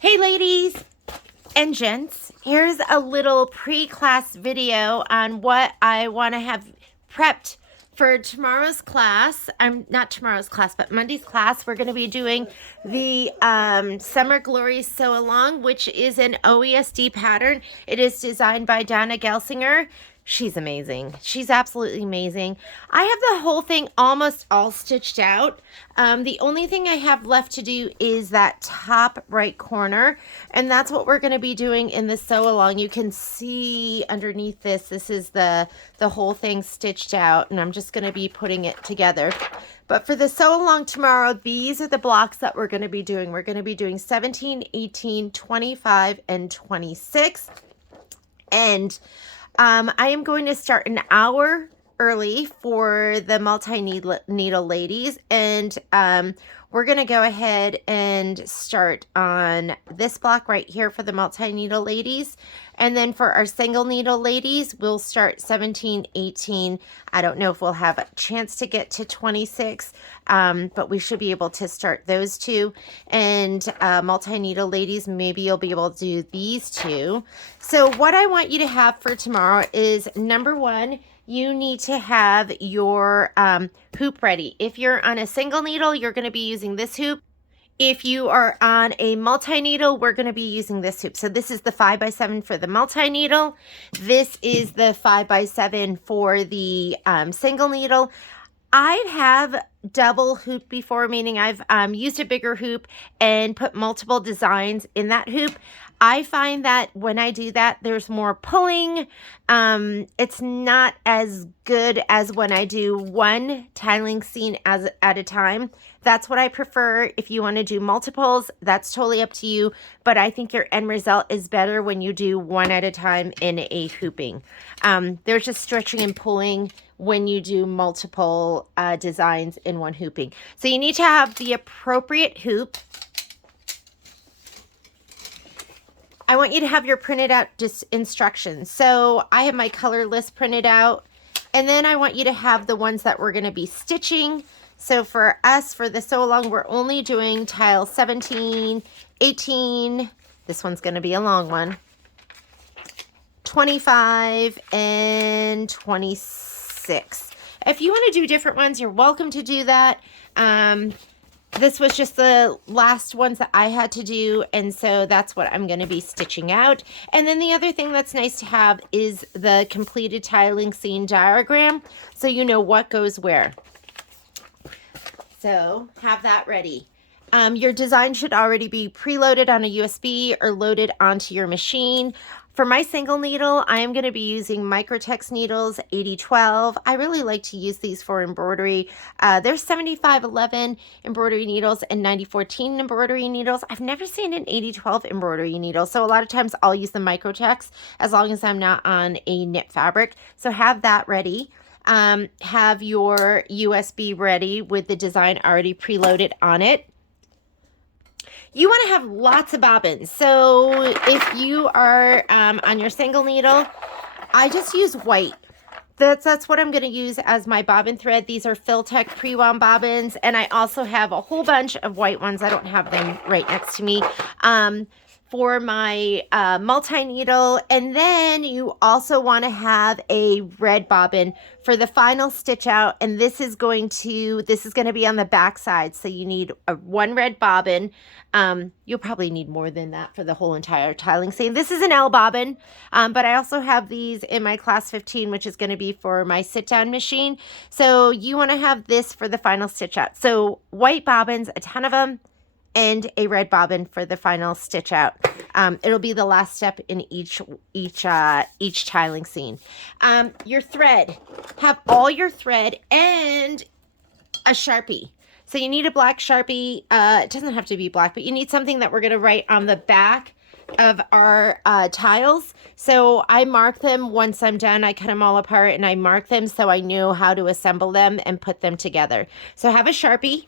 Hey ladies and gents, here's a little pre-class video on what I want to have prepped for tomorrow's class. Not tomorrow's class, but Monday's class. We're going to be doing the Summer Glory Sew Along, which is an OESD pattern. It is designed by Dona Gelsinger. She's amazing. She's absolutely amazing. I have the whole thing almost all stitched out. The only thing I have left to do is that top right corner, and that's what we're going to be doing in the sew along. You can see underneath this, this is the whole thing stitched out, and I'm just going to be putting it together. But for the sew along tomorrow, these are the blocks that we're going to be doing. We're going to be doing 17, 18, 25, and 26. And I am going to start an hour early for the multi-needle ladies, and we're going to go ahead and start on this block right here for the multi-needle ladies. And then for our single needle ladies, we'll start 17, 18. I don't know if we'll have a chance to get to 26, but we should be able to start those two. And multi-needle ladies, maybe you'll be able to do these two. So what I want you to have for tomorrow is, number one, you need to have your hoop ready. If you're on a single needle, you're going to be using this hoop. If you are on a multi-needle, we're going to be using this hoop. So this is the 5x7 for the multi-needle. This is the 5x7 for the single needle. I have double hoop before, meaning I've used a bigger hoop and put multiple designs in that hoop. I find that when I do that, there's more pulling. It's not as good as when I do one tiling scene at a time. That's what I prefer. If you want to do multiples, that's totally up to you. But I think your end result is better when you do one at a time in a hooping. There's just stretching and pulling when you do multiple designs in one hooping. So you need to have the appropriate hoop. I want you to have your printed out instructions. So I have my color list printed out, and then I want you to have the ones that we're going to be stitching. So for us, for the sew along, we're only doing tile 17, 18. This one's going to be a long one. 25 and 26. If you want to do different ones, you're welcome to do that. This was just the last ones that I had to do, and so that's what I'm going to be stitching out. And then the other thing that's nice to have is the completed tiling scene diagram, so you know what goes where. So have that ready. Your design should already be preloaded on a USB or loaded onto your machine. For my single needle, I am going to be using Microtex needles 8012. I really like to use these for embroidery. There's 7511 embroidery needles and 9014 embroidery needles. I've never seen an 8012 embroidery needle, so a lot of times I'll use the Microtex as long as I'm not on a knit fabric. So have that ready. Have your USB ready with the design already preloaded on it. You want to have lots of bobbins. So if you are on your single needle, I just use white. That's what I'm going to use as my bobbin thread. These are Filtech pre-wound bobbins, and I also have a whole bunch of white ones. I don't have them right next to me. For my multi-needle, and then you also want to have a red bobbin for the final stitch out, and this is going to be on the back side, so you need one red bobbin. You'll probably need more than that for the whole entire tiling scene. This is an L bobbin, but I also have these in my class 15, which is going to be for my sit-down machine. So you want to have this for the final stitch out. So white bobbins, a ton of them, and a red bobbin for the final stitch out. It'll be the last step in each tiling scene. Your thread, have all your thread and a Sharpie. So you need a black Sharpie. It doesn't have to be black, but you need something that we're going to write on the back of our tiles. So I mark them once I'm done. I cut them all apart and I mark them so I know how to assemble them and put them together. So have a Sharpie.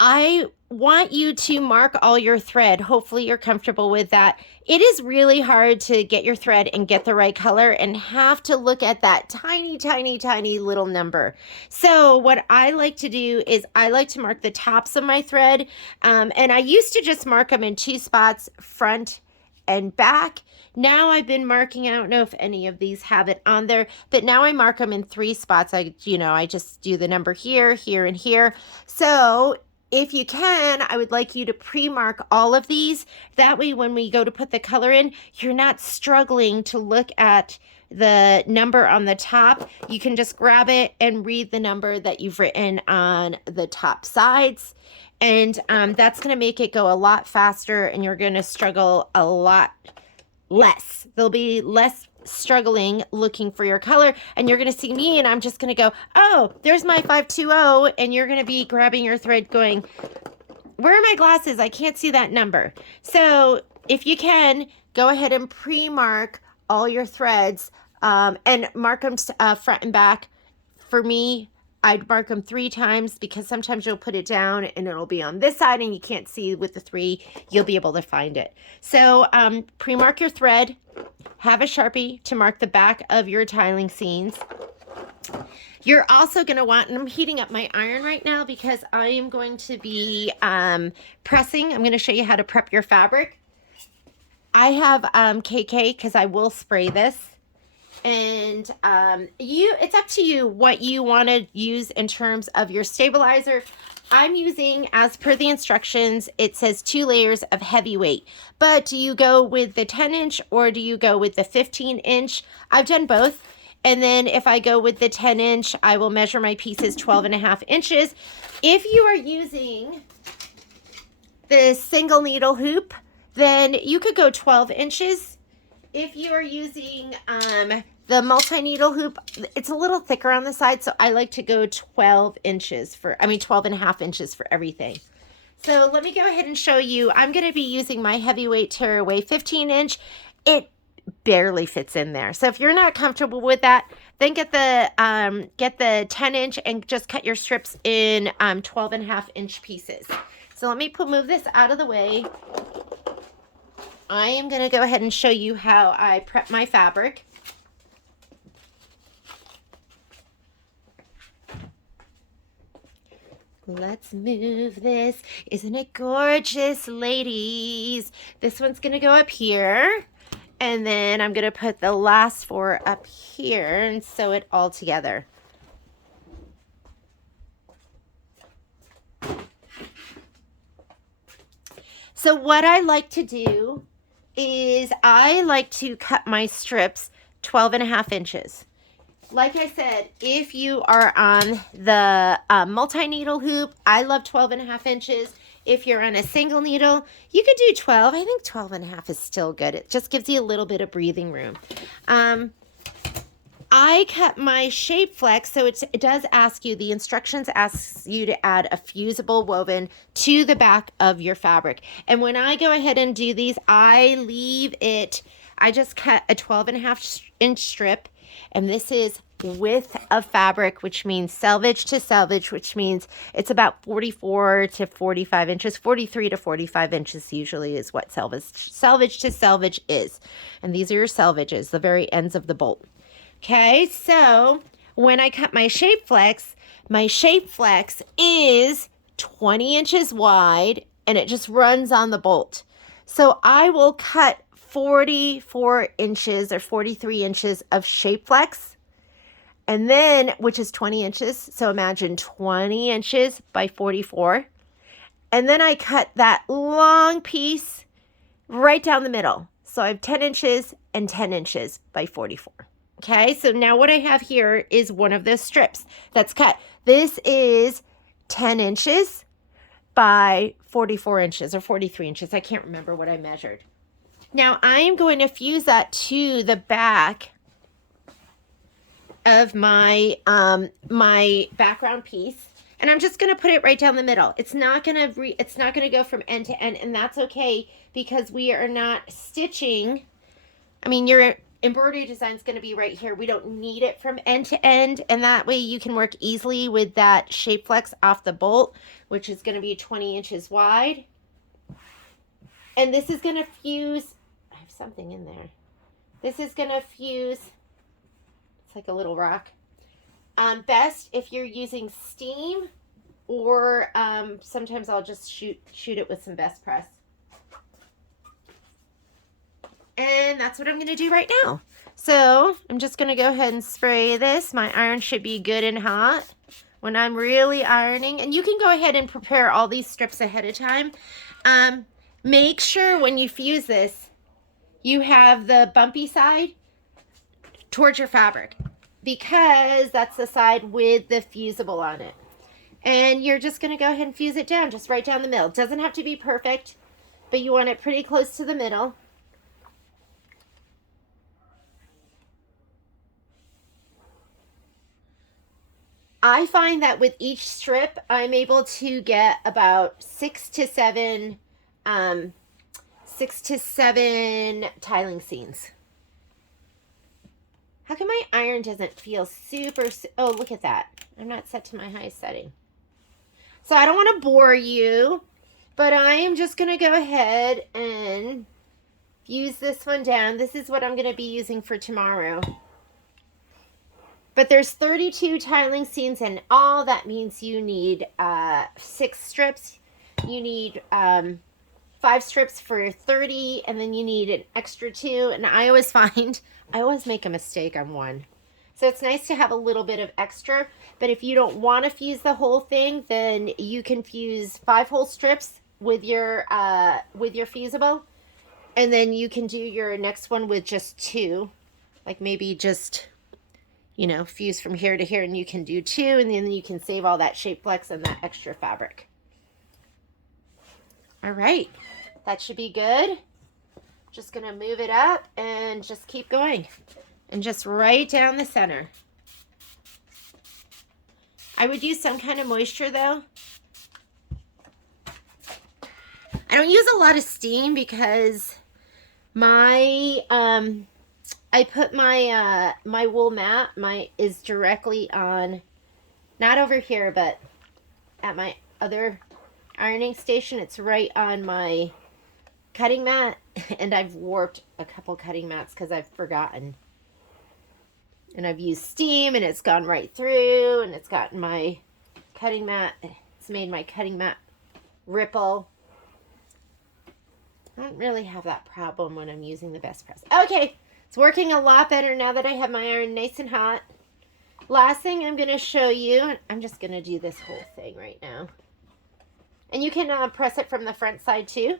I want you to mark all your thread. Hopefully you're comfortable with that. It is really hard to get your thread and get the right color and have to look at that tiny, tiny, tiny little number. So what I like to do is I like to mark the tops of my thread. And I used to just mark them in 2 spots, front and back. Now I've been marking, I don't know if any of these have it on there, but now I mark them in 3 spots. I just do the number here, here, and here. So if you can, I would like you to pre-mark all of these. That way, when we go to put the color in, you're not struggling to look at the number on the top. You can just grab it and read the number that you've written on the top sides. And that's going to make it go a lot faster, and you're going to struggle a lot less. There'll be less struggling looking for your color, and you're going to see me and I'm just going to go, oh, there's my 520, and you're going to be grabbing your thread going, where are my glasses? I can't see that number. So if you can, go ahead and pre-mark all your threads and mark them front and back. For me, I'd mark them 3 times because sometimes you'll put it down and it'll be on this side and you can't see with the 3. You'll be able to find it. So pre-mark your thread. Have a Sharpie to mark the back of your tiling seams. You're also going to want, and I'm heating up my iron right now because I am going to be pressing. I'm going to show you how to prep your fabric. I have KK because I will spray this. And it's up to you what you want to use in terms of your stabilizer. I'm using, as per the instructions, it says 2 layers of heavyweight. But do you go with the 10-inch or do you go with the 15-inch? I've done both. And then if I go with the 10-inch, I will measure my pieces 12.5 inches. If you are using the single needle hoop, then you could go 12 inches. If you are using the multi-needle hoop, it's a little thicker on the side, so I like to go 12 inches 12.5 inches for everything. So let me go ahead and show you. I'm going to be using my heavyweight tearaway 15-inch. It barely fits in there. So if you're not comfortable with that, then get the 10-inch and just cut your strips in 12.5-inch pieces. So let me move this out of the way. I am going to go ahead and show you how I prep my fabric. Let's move this. Isn't it gorgeous, ladies? This one's going to go up here. And then I'm going to put the last 4 up here and sew it all together. So what I like to do is I like to cut my strips 12.5 inches. Like I said, if you are on the multi-needle hoop, I love 12.5 inches. If you're on a single needle, you could do 12. I think 12.5 is still good. It just gives you a little bit of breathing room. I cut my shape flex, so it does ask you, the instructions asks you to add a fusible woven to the back of your fabric. And when I go ahead and do these, I just cut a 12.5-inch strip, and this is width of fabric, which means selvage to selvage, which means it's about 44 to 45 inches, 43 to 45 inches usually is what selvage to selvage is. And these are your selvages, the very ends of the bolt. Okay, so when I cut my shape flex is 20 inches wide and it just runs on the bolt. So I will cut 44 inches or 43 inches of shape flex, and then, which is 20 inches. So imagine 20 inches by 44. And then I cut that long piece right down the middle. So I have 10 inches and 10 inches by 44. Okay, so now what I have here is one of those strips that's cut. This is 10 inches by 44 inches or 43 inches. I can't remember what I measured. Now I am going to fuse that to the back of my my background piece, and I'm just going to put it right down the middle. It's not going to go from end to end, and that's okay because we are not stitching. I mean, embroidery design is going to be right here. We don't need it from end to end, and that way you can work easily with that shape flex off the bolt, which is going to be 20 inches wide. And this is going to fuse, I have something in there. This is going to fuse, it's like a little rock. Best if you're using steam, or sometimes I'll just shoot it with some best press. And that's what I'm going to do right now. So I'm just going to go ahead and spray this. My iron should be good and hot when I'm really ironing. And you can go ahead and prepare all these strips ahead of time. Make sure when you fuse this, you have the bumpy side towards your fabric, because that's the side with the fusible on it. And you're just going to go ahead and fuse it down, just right down the middle. It doesn't have to be perfect, but you want it pretty close to the middle. I find that with each strip, I'm able to get about 6 to 7 tiling seams. How come my iron doesn't feel super, oh, look at that. I'm not set to my highest setting. So I don't want to bore you, but I am just going to go ahead and fuse this one down. This is what I'm going to be using for tomorrow. But there's 32 tiling seams in all. That means you need 6 strips. You need 5 strips for 30, and then you need an extra 2. And I always make a mistake on one. So it's nice to have a little bit of extra. But if you don't want to fuse the whole thing, then you can fuse 5 whole strips with your fusible, and then you can do your next one with just 2, like maybe just, you know, fuse from here to here, and you can do 2, and then you can save all that shape flex and that extra fabric. All right, that should be good. Just gonna move it up and just keep going, and just right down the center. I would use some kind of moisture though. I don't use a lot of steam because my I put my my wool mat is directly on, not over here, but at my other ironing station. It's right on my cutting mat, and I've warped a couple cutting mats because I've forgotten. And I've used steam, and it's gone right through, and it's gotten my cutting mat, it's made my cutting mat ripple. I don't really have that problem when I'm using the best press. Okay, it's working a lot better now that I have my iron nice and hot. Last thing I'm going to show you, I'm just going to do this whole thing right now. And you can press it from the front side too.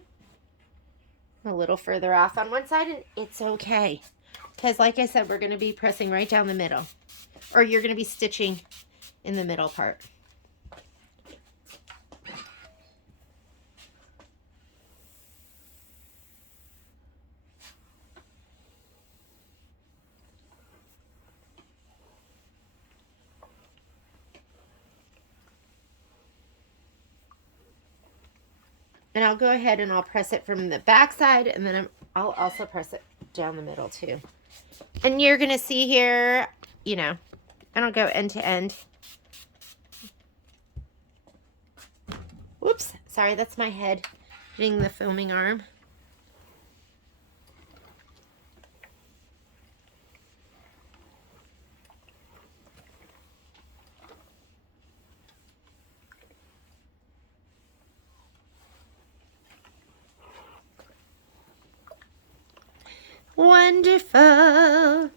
A little further off on one side, and it's okay. Because like I said, we're going to be pressing right down the middle. Or you're going to be stitching in the middle part. And I'll go ahead and I'll press it from the back side, and then I'll also press it down the middle too. And you're going to see here, you know, I don't go end to end. Whoops, sorry, that's my head hitting the filming arm. Wonderful.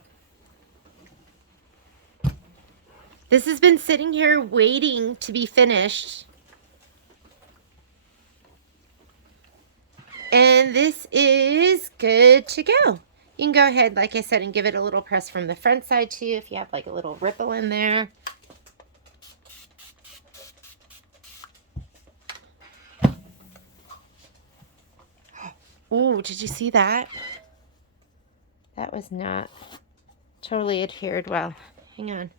This has been sitting here waiting to be finished. And this is good to go. You can go ahead, like I said, and give it a little press from the front side too if you have like a little ripple in there. Ooh, did you see that? That was not totally adhered well. Hang on.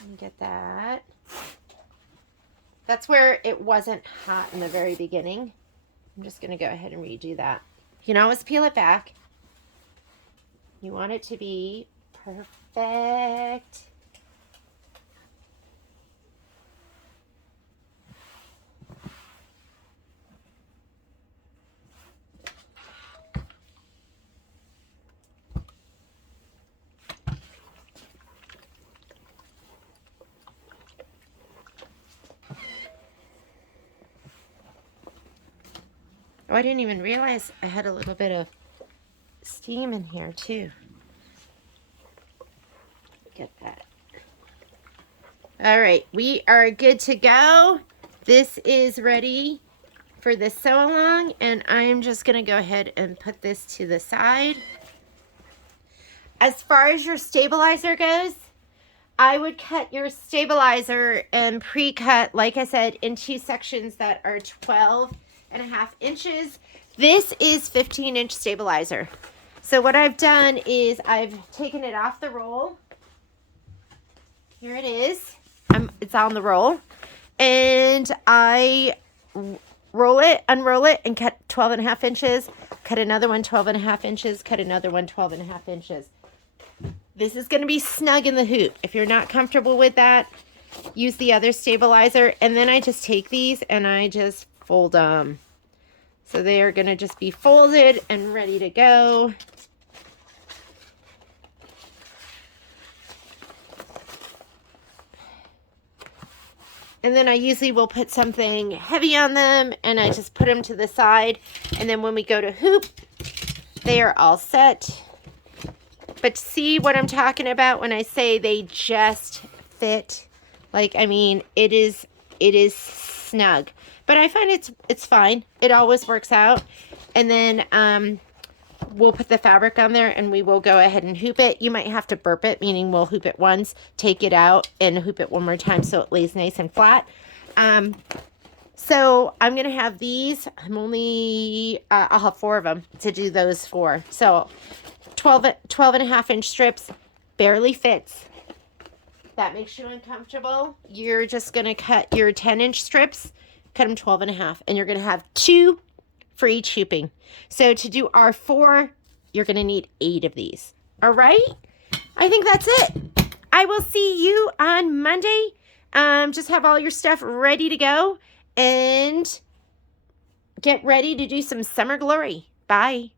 Let me get that. That's where it wasn't hot in the very beginning. I'm just going to go ahead and redo that. You can always peel it back. You want it to be perfect. Oh, I didn't even realize I had a little bit of steam in here too. Get that. All right, we are good to go. This is ready for the sew along, and I'm just gonna go ahead and put this to the side. As far as your stabilizer goes, I would cut your stabilizer and pre-cut, like I said, in two sections that are 12.5 inches. This is 15-inch stabilizer. So what I've done is I've taken it off the roll. Here it is. It's on the roll. And I roll it, unroll it, and cut 12.5 inches. Cut another one 12.5 inches. Cut another one 12.5 inches. This is going to be snug in the hoop. If you're not comfortable with that, use the other stabilizer. And then I just take these and I just fold them. So they are going to just be folded and ready to go. And then I usually will put something heavy on them and I just put them to the side. And then when we go to hoop, they are all set. But see what I'm talking about when I say they just fit? Like, I mean, it is snug. But I find it's fine. It always works out. And then we'll put the fabric on there and we will go ahead and hoop it. You might have to burp it, meaning we'll hoop it once, take it out, and hoop it one more time so it lays nice and flat. So I'm going to have these. I'll have 4 of them to do those 4. So 12.5 inch strips, barely fits. That makes you uncomfortable. You're just going to cut your 10-inch strips, cut them 12.5, and you're going to have 2 for each hooping. So to do our 4, you're going to need 8 of these. All right? I think that's it. I will see you on Monday. Just have all your stuff ready to go and get ready to do some summer glory. Bye.